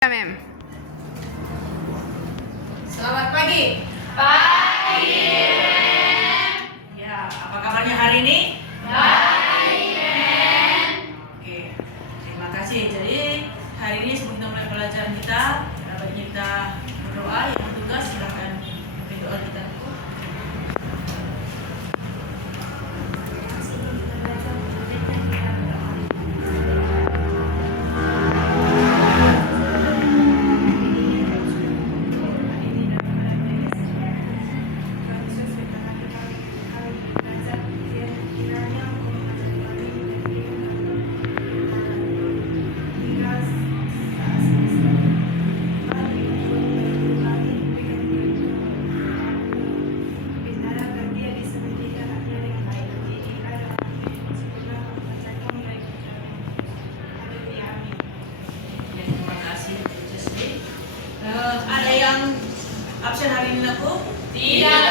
Ya, Mem. Selamat pagi. Pagi. Ya, apa kabarnya hari ini? Baik, Mem. Oke, terima kasih. Jadi hari ini sebelum kita mulai pelajaran kita, baiknya kita berdoa. Yang bertugas silakan berdoa kita. Terima kasih, Jesse. Ada yang absen hari ini aku? Tidak.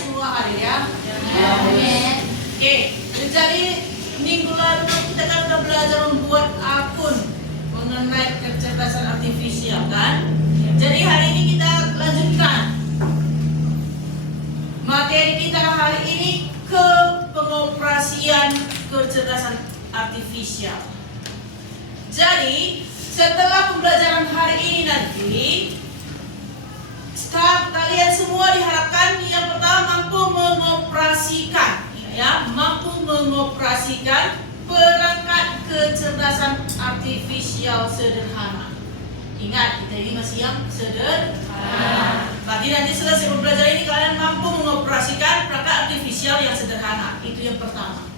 Semua hari ya. Amin. Oke, jadi minggu lalu kita kan udah belajar membuat akun mengenai kecerdasan artifisial kan? Jadi hari ini kita lanjutkan materi kita hari ini ke pengoperasian kecerdasan artifisial. Jadi setelah pembelajaran hari ini nanti, kalian semua diharapkan yang pertama mampu mengoperasikan, mampu mengoperasikan perangkat kecerdasan artifisial sederhana. Ingat, kita ini masih yang sederhana. Berarti nanti selesai pembelajaran ini kalian mampu mengoperasikan perangkat artifisial yang sederhana. Itu yang pertama.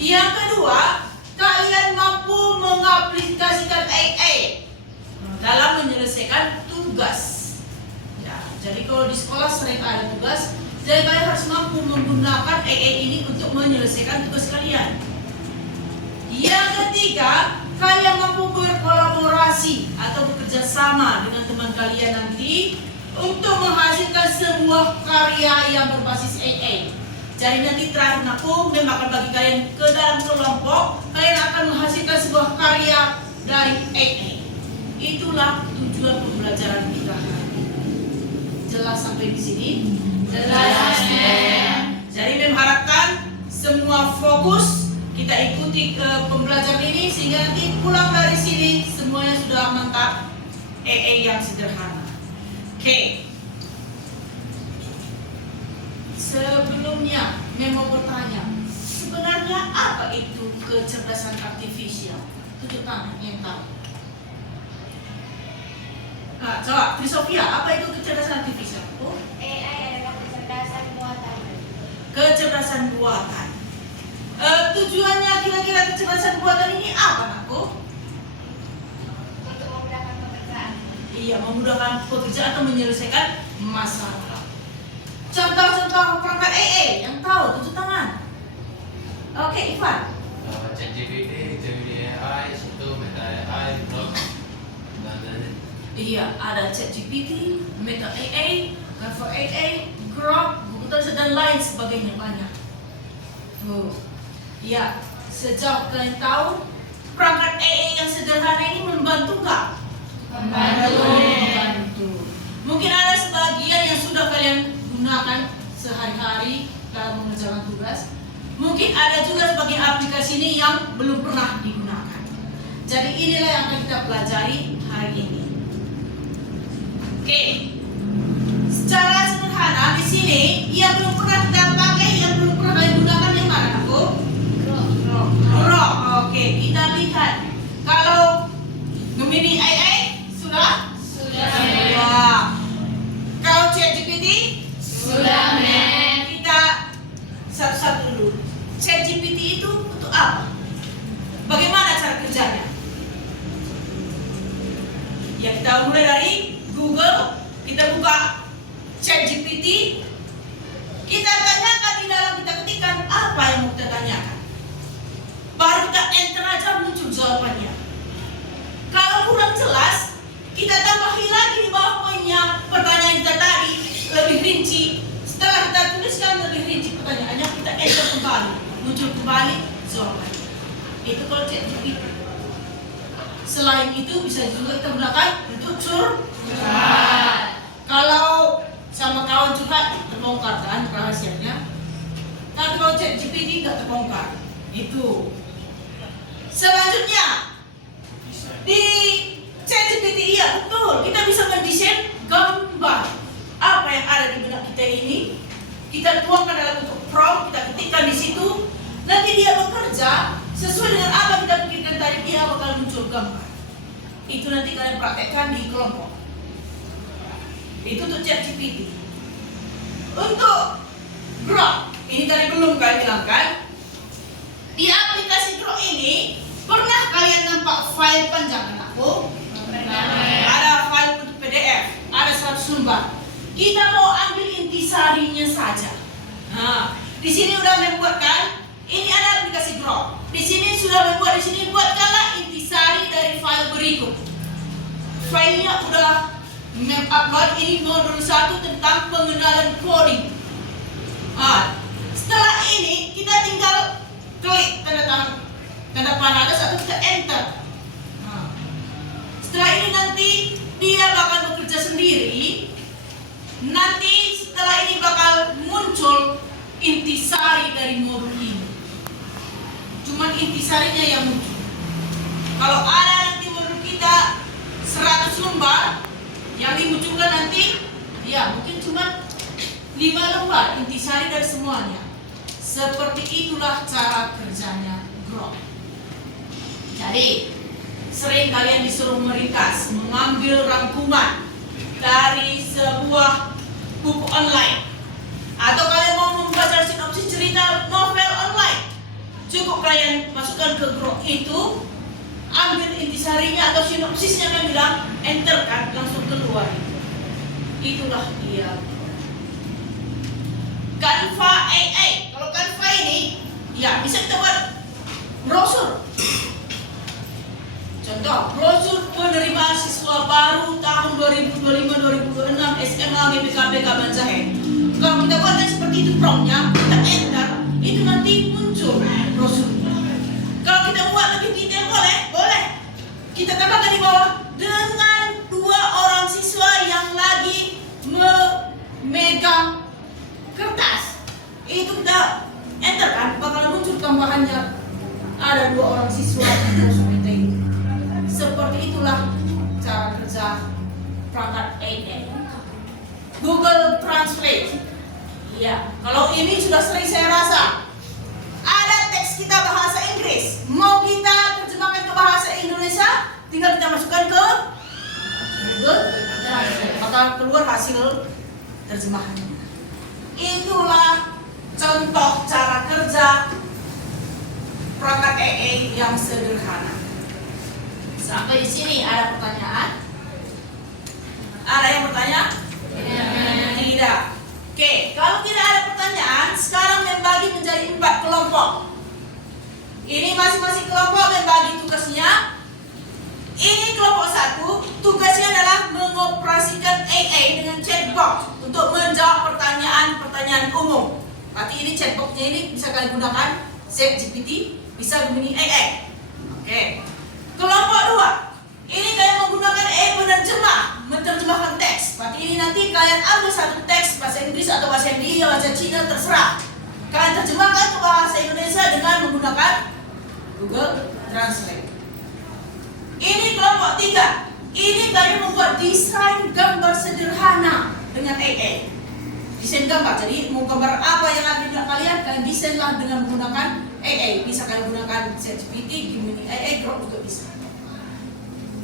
Yang kedua, kalian mampu mengaplikasikan AI dalam menyelesaikan tugas. Ya, jadi kalau di sekolah sering ada tugas, jadi kalian harus mampu menggunakan AI ini untuk menyelesaikan tugas kalian. Yang ketiga, kalian mampu berkolaborasi atau bekerja sama dengan teman kalian nanti untuk menghasilkan sebuah karya yang berbasis AI. Jadi nanti terakhir aku memang akan bagi kalian ke dalam kelompok, kalian akan menghasilkan sebuah karya dari AI. Itulah tujuan pembelajaran kita hari ini. Jelas sampai di sini? Jelas, Jadi Mem harapkan semua fokus kita ikuti ke pembelajaran ini sehingga nanti pulang dari sini semuanya sudah mantap AI yang sederhana. Oke. Sebelumnya, Mem mau bertanya, sebenarnya apa itu kecerdasan artifisial? Tunjuk tangan yang tahu. Nah, coba, Trisofia, apa itu kecerdasan artifisial? Oh, AI adalah kecerdasan buatan. kecerdasan buatan. Tujuannya kira-kira kecerdasan buatan ini apa, Nakku? Untuk memudahkan pekerjaan. Iya, memudahkan pekerjaan atau menyelesaikan masalah. Contoh-contoh perangkat AI yang tahu, tunjuk tangan. Oke, Ivan. ChatGPT, Gemini AI, itu Meta AI, Grok, dan lain-lain. Iya, ada ChatGPT, Meta AI, Canva AI, Grok, Google Translate dan lain sebagainya banyak. Tuh, iya, sejauh kalian tahu perangkat AI yang sederhana ini membantu nggak? Membantu. Mungkin ada sebagian yang sudah kalian gunakan sehari-hari dalam mengerjakan tugas. Mungkin ada juga sebagian aplikasi ini yang belum pernah digunakan. Jadi inilah yang akan kita pelajari hari ini. Oke, secara sederhana di sini yang belum pernah kita pakai, yang belum pernah kalian gunakan yang mana, aku? Grok. Oke, kita lihat. Kalau Gemini AI sudah? Sudah. Kalau ChatGPT? Sudah, Mem. Kita satu-satu dulu. ChatGPT itu untuk apa? Bagaimana cara kerjanya? Ya, kita mulai dari Google, kita buka ChatGPT, kita tanyakan di dalam, kita ketikkan apa yang mau kita tanyakan. Baru kita enter aja muncul jawabannya. Kalau kurang jelas, kita tambahi lagi di bawah poinnya pertanyaan kita tadi lebih rinci. Setelah kita tuliskan lebih rinci pertanyaannya, kita enter kembali, muncul kembali jawabannya. Itu kalau ChatGPT. Selain itu bisa juga kita gunakan untuk kalau sama kawan juga terbongkar kan rahasianya. Tapi kalau ChatGPT nggak terbongkar. Itu. Selanjutnya di ChatGPT, iya betul, kita bisa mendesain gambar. Apa yang ada di benak kita ini, kita tuangkan dalam bentuk prompt, kita ketikkan di situ, nanti dia bekerja sesuai dengan apa kita pikirkan tadi, dia bakal muncul gambar. Itu nanti kalian praktekkan di kelompok. Itu untuk ChatGPT. Untuk Grok, ini tadi belum kalian bilang kan? Di aplikasi Grok ini, pernah kalian nampak file panjang anakku? Ada file untuk PDF, ada 100 lembar. Kita mau ambil intisarinya saja. Nah, di sini udah membuatkan. Ini ada aplikasi Grok. Di sini sudah membuat, di sini buatkanlah intisari dari file berikut. Filenya udah upload. Ini modul 1 tentang pengenalan coding. Setelah ini kita tinggal klik tanda panah atas atau kita enter. Setelah ini nanti dia bakal bekerja sendiri. Nanti setelah ini bakal muncul intisari dari modul ini. Cuman intisarinya yang muncul. Kalau ada nanti modul kita 100 lembar, yang dimunculkan nanti ya mungkin cuma 5 lembar intisari dari semuanya. Seperti itulah cara kerjanya Grok. Jadi sering kalian disuruh meringkas, mengambil rangkuman dari sebuah buku online, atau kalian mau membaca sinopsis cerita novel online, cukup kalian masukkan ke Grok itu, ambil intisarinya atau sinopsisnya dan bilang enter kan, langsung keluar. Itulah dia Canva AI. Kalau Canva ini ya bisa kita buat brosur. Contoh, brosur penerimaan siswa baru tahun 2025-2026 SMA BPKB Kabanjahe. Kalau kita buatkan seperti itu promptnya, kita enter, itu nanti muncul brosurnya. Kalau kita buat lebih detail boleh. Kita tambahkan di bawah dengan 2 orang siswa yang lagi memegang kertas. Itu kita enter kan, bakal muncul tambahannya ada 2 orang siswa di brosur kita ini. Seperti itulah cara kerja perangkat AI. Google Translate. Ya, kalau ini sudah sering saya rasa. Ada teks kita bahasa Inggris, mau kita terjemahkan ke bahasa Indonesia, tinggal kita masukkan ke Google Translate, akan keluar hasil terjemahannya. Itulah contoh cara kerja perangkat AI yang sederhana. Sampai di sini ada pertanyaan? Ada yang bertanya? Tidak. Oke, kalau tidak ada pertanyaan, sekarang membagi menjadi 4 kelompok. Ini masing-masing kelompok membagi tugasnya. Ini kelompok 1, tugasnya adalah mengoperasikan AI dengan chatbot untuk menjawab pertanyaan-pertanyaan umum. Berarti ini chatbotnya ini bisa kalian gunakan ChatGPT, bisa Gemini AI. Oke. Kelompok 2, ini kalian menggunakan AI penerjemah, menerjemahkan teks. Berarti ini nanti kalian ambil satu teks bahasa Inggris atau bahasa India, bahasa Cina, terserah. Kalian terjemahkan ke bahasa Indonesia dengan menggunakan Google Translate. Ini kelompok 3, ini kalian membuat desain gambar sederhana dengan AI. Desain gambar, jadi mau gambar apa yang ada di benak kalian desainlah dengan menggunakan AI. Bisa kalian gunakan ChatGPT, Gemini AI, Grok juga bisa.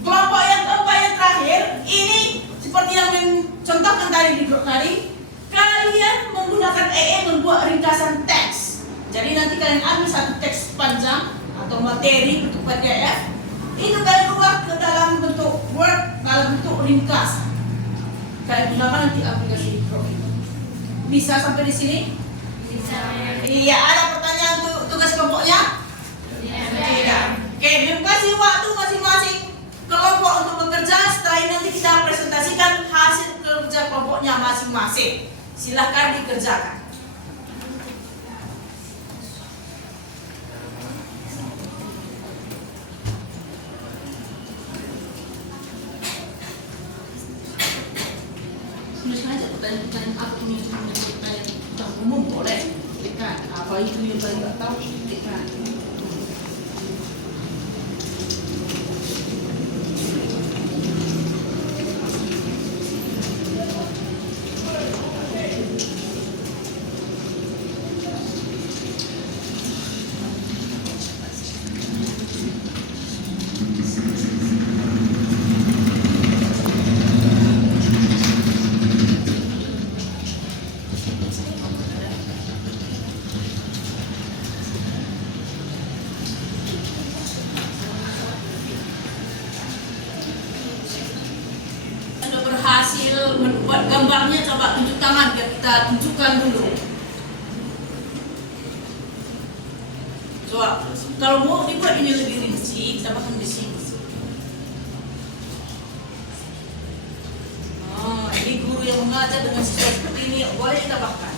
Kelompok yang keempat yang terakhir, ini seperti yang mencontohkan tadi di Grok tadi, kalian menggunakan AI membuat ringkasan teks. Jadi nanti kalian ambil satu teks panjang atau materi bentuk PDF, itu kalian ubah ke dalam bentuk Word, dalam bentuk ringkasan. Kalian gunakan nanti aplikasi Grok itu. Bisa sampai di sini? Bisa. Iya, ada pertanyaan untuk tugas kelompoknya? Tidak. Oke, kasih waktu masing-masing kelompok untuk bekerja. Setelah ini nanti kita presentasikan hasil kerja kelompoknya masing-masing. Silahkan dikerjakan. pertanyaan apa punya pertanyaan tentang umum boleh, kan? Apa itu yang paling nggak tahu, kan? Sudah berhasil membuat gambarnya, coba tunjuk tangan biar kita tunjukkan dulu. Coba, kalau mau dibuat ini lebih rinci, tambahkan di sini. Oh, ini guru yang mengajar dengan siswa seperti ini boleh ditambahkan.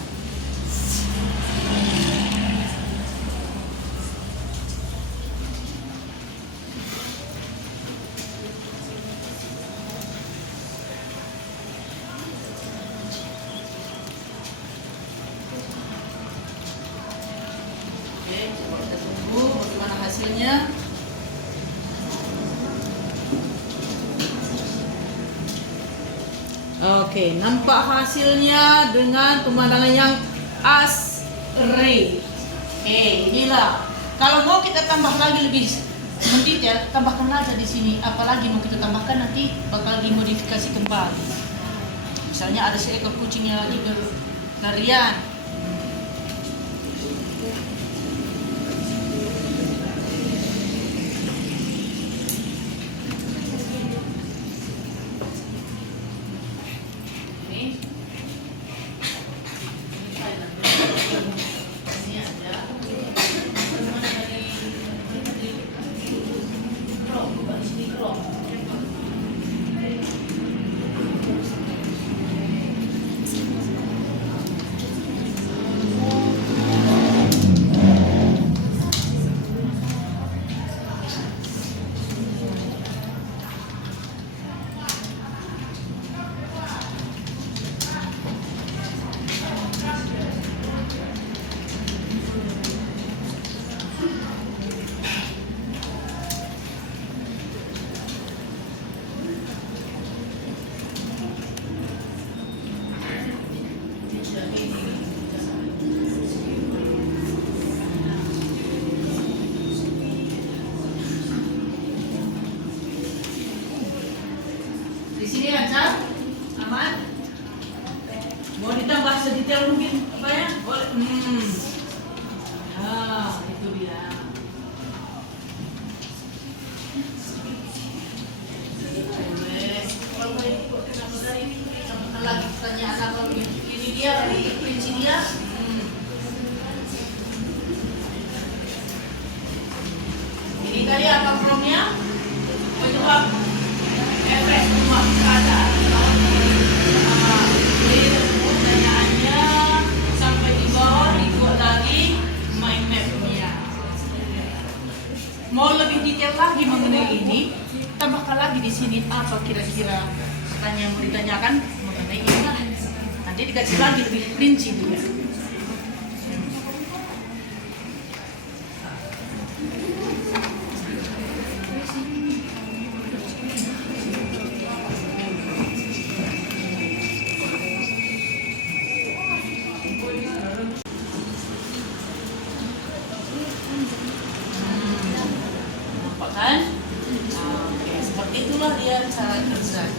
Oke, coba kita tunggu bagaimana hasilnya. Oke, nampak hasilnya dengan pemandangan yang asri. Oke, inilah. Kalau mau kita tambah lagi lebih mendetail, tambahkan aja di sini. Apalagi mau kita tambahkan nanti bakal dimodifikasi kembali. Misalnya ada seekor kucing yang lagi berlarian. Di sini lancar, aman. Mau ditambah sedetail mungkin apa ya? Boleh. Nah, itu dia. Boleh. Kalau ini kok kenapa dari ini? Tambahkan lagi pertanyaan apa ini dia? Kunci dia. Ini tadi apa promnya? Penyebab efek rumah kaca. Jadi pertanyaannya sampai di bawah dibuat lagi mind map-nya. Mau lebih detail lagi mengenai ini, tambahkan lagi di sini apa kira-kira pertanyaan yang mau ditanyakan mengenai ini. Nanti dikasih lagi lebih rinci juga. Kan? Oke, seperti itulah dia cara kerja.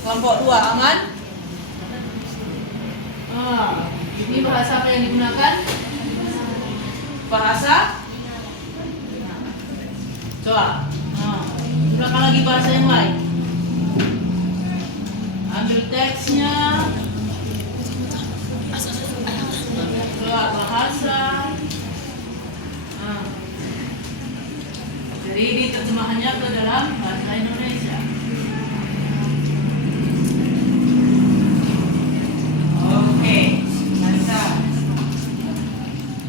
Kelompok 2 aman? Ini bahasa apa yang digunakan? Bahasa? Coba. Gunakan lagi bahasa yang lain. Ambil teksnya. Coba bahasa. Jadi ini terjemahannya ke dalam bahasa Indonesia. Oke, mantap.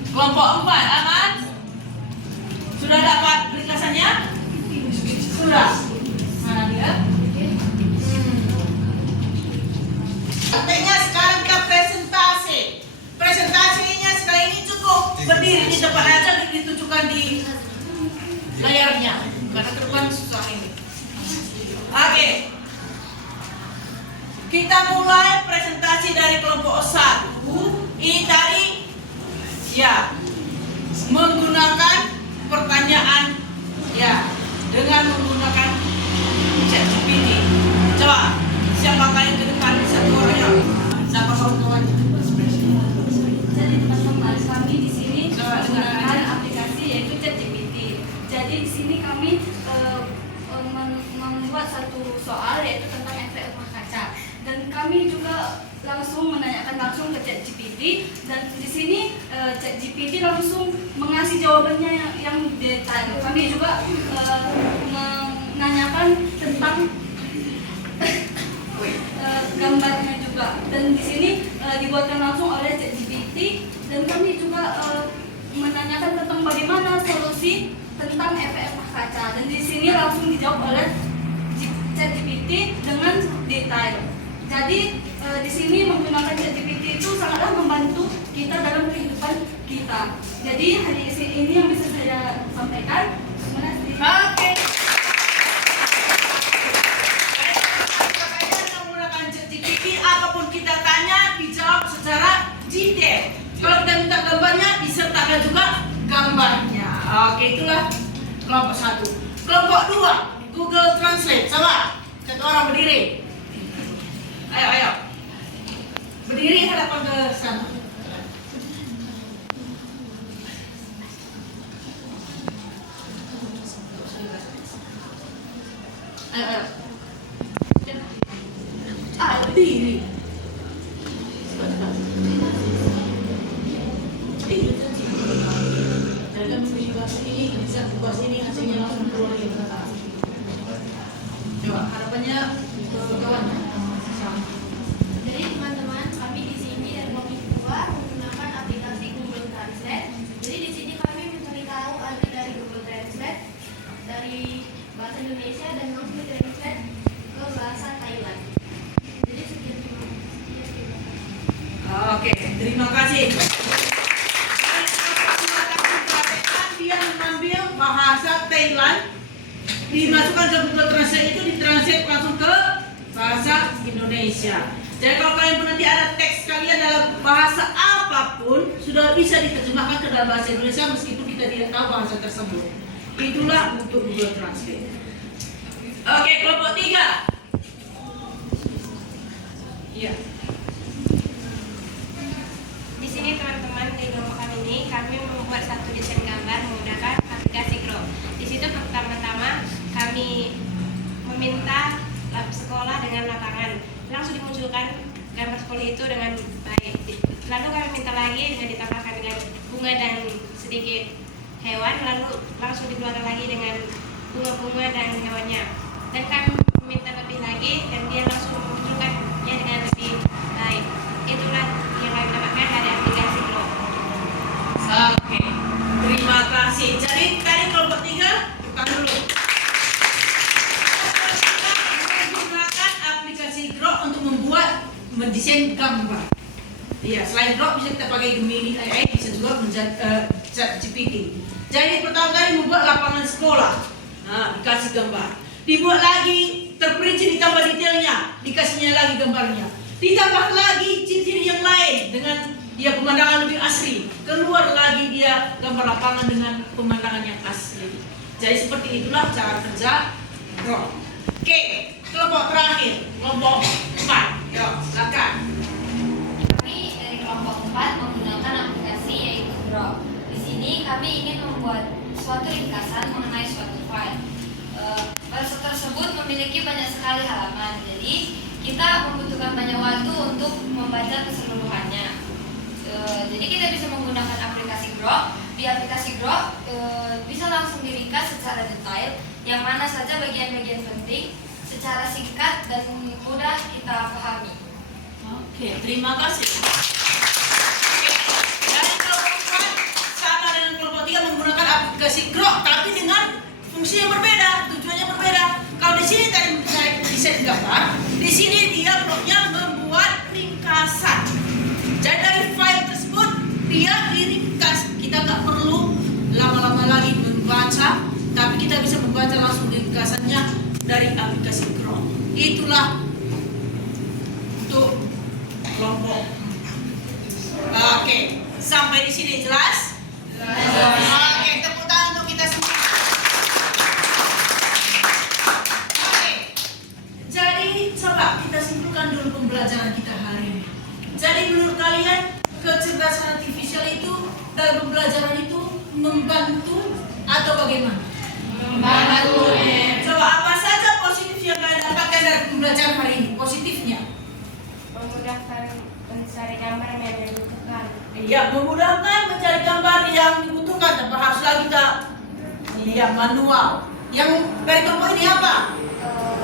Kelompok 4 aman? Sudah dapat ringkasannya? Sudah. Mana dia? berdiri di depan aja ditunjukkan di layarnya karena terbang susah ini. Oke. Kita mulai presentasi dari kelompok 1. Ini tadi ya menggunakan pertanyaan ya dengan menggunakan ChatGPT. Coba siapa kalian ke depan satu orang ya? Siapa kawan-kawan? Jadi teman-teman kami di sini menggunakan aplikasi yaitu ChatGPT. Jadi di sini kami membuat satu soal yaitu tentang efek rumah kaca. Dan kami juga langsung menanyakan langsung ke ChatGPT dan di sini ChatGPT langsung mengasih jawabannya yang detail. Kami juga menanyakan tentang gambarnya juga dan di sini dibuatkan langsung oleh ChatGPT dan kami juga menanyakan tentang bagaimana solusi tentang efek rumah kaca dan di sini langsung dijawab oleh ChatGPT dengan detail. Jadi di sini menggunakan ChatGPT itu sangatlah membantu kita dalam kehidupan kita. Jadi hanya ini yang bisa saya sampaikan. Terima kasih. Oke. Kalian menggunakan ChatGPT, apapun kita tanya dijawab secara detail. Kalau kita minta gambarnya disertakan juga gambarnya. Oke, itulah kelompok 1. Kelompok 2 Google Translate. Coba satu orang berdiri. Ayo. Berdiri hadapan ke sana. Ayo. Berdiri. Jangan memberi bahasa ini, bisa bahasa ini hasilnya langsung keluar di belakang. Coba harapannya kawan. Jadi teman-teman, kami di sini dari kelompok 2 menggunakan aplikasi Google Translate. Jadi di sini kami mencari tahu arti dari Google Translate dari bahasa Indonesia dan langsung ditranslate ke bahasa Thailand. Jadi sekian terima kasih. Oke, terima kasih. Dia mengambil bahasa Thailand, dimasukkan ke Google Translate itu ditranslate langsung ke bahasa Indonesia. Jadi kalau kalian nanti ada teks kalian dalam bahasa apapun sudah bisa diterjemahkan ke dalam bahasa Indonesia meskipun kita tidak tahu bahasa tersebut. Itulah untuk Google Translate. Oke, kelompok 3. Iya. Di sini teman-teman di kelompok kami ini kami membuat satu desain gambar menggunakan aplikasi Grow. Di situ pertama-tama kami meminta sekolah dengan lapangan langsung dimunculkan gambar sekolah itu dengan baik. Lalu kami minta lagi dengan ditambahkan dengan bunga dan sedikit hewan, lalu langsung dikeluarkan lagi dengan bunga-bunga dan hewannya. Dan kami meminta lebih lagi dan dia langsung memunculkannya dengan lebih baik. Itulah yang kami dapatkan dari aplikasi Grow. Oke, terima kasih. Jadi tadi kelompok 3 bukan dulu. Menggunakan aplikasi Grow untuk mendesain gambar. Iya, selain Grow bisa kita pakai Gemini AI, bisa juga menjadi ChatGPT. Jadi pertama kali membuat lapangan sekolah. Nah, dikasih gambar. Dibuat lagi, terperinci ditambah detailnya, dikasihnya lagi gambarnya. Ditambah lagi ciri-ciri yang lain dengan dia pemandangan lebih asri. Keluar lagi dia gambar lapangan dengan pemandangan yang asli. Jadi seperti itulah cara kerja Grow. Oke, kelompok terakhir, kelompok 4. Yuk, silakan. Kami dari kelompok 4 menggunakan aplikasi yaitu Grow. Di sini kami ingin membuat suatu ringkasan mengenai suatu file. File tersebut memiliki banyak sekali halaman, jadi kita membutuhkan banyak waktu untuk membaca keseluruhannya. Jadi kita bisa menggunakan aplikasi Grow. Di aplikasi Grow bisa langsung diringkas secara detail, yang mana saja bagian-bagian penting, secara singkat dan mudah kita pahami. Oke, terima kasih. Dari kelompok 4 sama dengan kelompok 3 menggunakan aplikasi Grow, tapi dengan fungsi yang berbeda, tujuannya berbeda. Kalau di sini tadi saya desain gambar, di sini dia Grow-nya membuat ringkasan. Jadi dari file tersebut dia diringkas. Kita nggak Itulah untuk kelompok. Oke, sampai di sini jelas? Oke, tepuk tangan untuk kita semua. Oke, jadi coba kita simpulkan dulu pembelajaran kita hari ini. Jadi menurut kalian kecerdasan artifisial itu dalam pembelajaran itu membantu atau bagaimana? Membantu. Coba apa saja positif yang kalian dapatkan dari pembelajaran hari ini? Positifnya? Memudahkan mencari gambar yang dibutuhkan. Iya, memudahkan mencari gambar yang dibutuhkan tanpa harus lagi kita lihat manual. Yang dari kamu ini apa?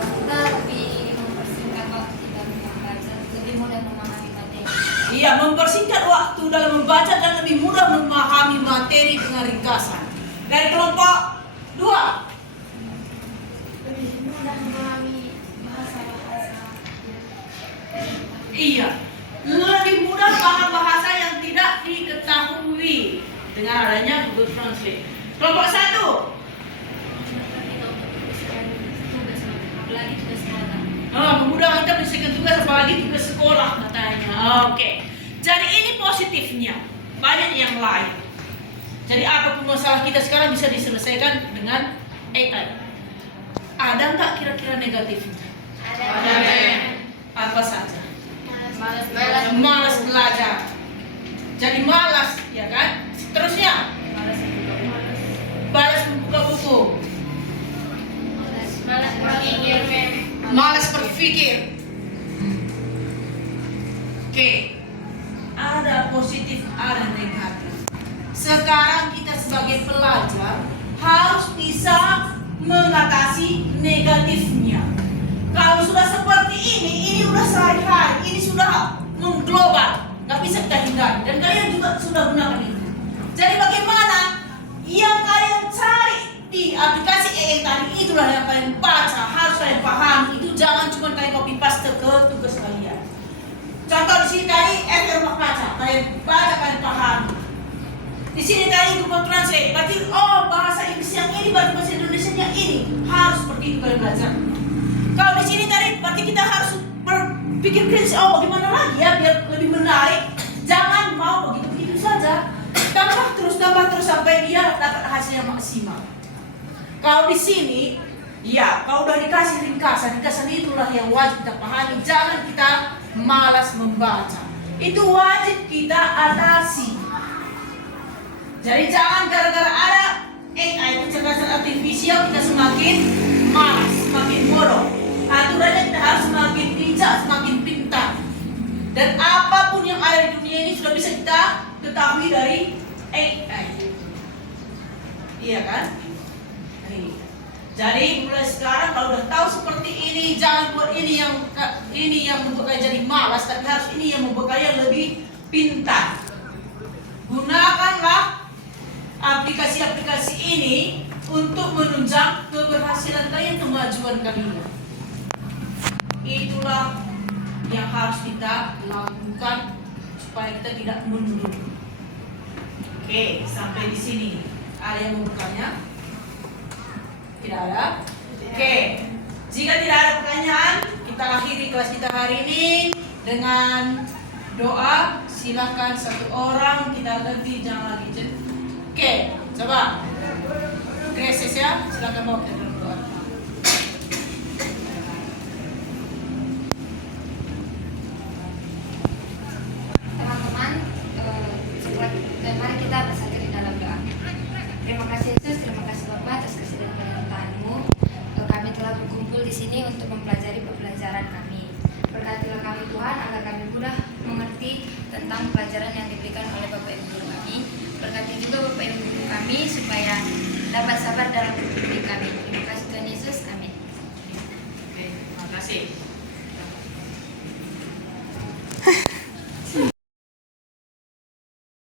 Kita lebih mempersingkat waktu kita membaca, lebih mudah memahami materi. Iya, mempersingkat waktu dalam membaca dan lebih mudah memahami materi dengan ringkasan. Dari kelompok 2. Lebih mudah memahami bahasa-bahasa. Iya, lebih mudah paham bahasa yang tidak diketahui dengan adanya Google Translate. Kelompok 1. Apalagi tugas sekolah. Memudahkan kita menyelesaikan tugas apalagi tugas sekolah katanya. Oke. Jadi ini positifnya. Banyak yang lain. Jadi apapun masalah kita sekarang bisa diselesaikan dengan AI. Ada nggak kira-kira negatifnya? Apa saja? Malas belajar. Jadi malas, ya kan? Terusnya malas membuka buku. Malas berpikir. Oke. Ada positif, ada negatif. Sekarang kita sebagai pelajar harus bisa mengatasi negatifnya. Kalau sudah seperti ini sudah sehari-hari, ini sudah mengglobal, nggak bisa kita hindari. Dan kalian juga sudah gunakan itu. Jadi bagaimana yang kalian cari di aplikasi AI tadi itulah yang kalian baca, harus kalian pahami. Itu jangan cuma kalian copy paste ke tugas kalian. Contoh di sini tadi FR baca, kalian baca, kalian pahami. Di sini tadi Google Translate, berarti bahasa Inggris yang ini, berarti bahasa Indonesia yang ini, harus seperti itu kalian belajar. Kalau di sini tadi, berarti kita harus berpikir kritis. Bagaimana lagi ya biar lebih menarik? Jangan mau begitu-begitu saja. Tambah terus sampai dia dapat hasil yang maksimal. Kalau di sini, ya, kalau udah dikasih ringkasan itulah yang wajib kita pahami. Jangan kita malas membaca. Itu wajib kita atasi. Jadi jangan gara-gara ada AI, kecerdasan artifisial, kita semakin malas, semakin bodoh. Aturannya kita harus semakin bijak, semakin pintar. Dan apapun yang ada di dunia ini sudah bisa kita ketahui dari AI. Iya kan? Jadi mulai sekarang kalau udah tahu seperti ini, jangan buat ini yang membuat kalian jadi malas, tapi harus ini yang membuat kalian lebih pintar. Gunakanlah aplikasi-aplikasi ini untuk menunjang keberhasilan kalian, kemajuan kalian. Itulah yang harus kita lakukan supaya kita tidak mundur. Oke, sampai di sini. Ada yang mau bertanya? Tidak ada? Oke. Jika tidak ada pertanyaan, kita akhiri kelas kita hari ini dengan doa. Silakan satu orang kita ganti, jangan lagi. Oke, coba. Gracias ya, silakan mau kita berdoa. Teman-teman, mari kita bersatu di dalam doa. Terima kasih Yesus, terima kasih Bapak atas kasih dan penyertaan-Mu. Kami telah berkumpul di sini untuk mempelajari pembelajaran kami. Berkatilah kami Tuhan agar kami mudah mengerti tentang pelajaran yang diberikan oleh Bapak Ibu guru kami. Berkati juga Bapak Ibu guru kami supaya dapat sabar dalam berkumpul kami. Terima kasih Tuhan Yesus, amin. Oke, terima kasih.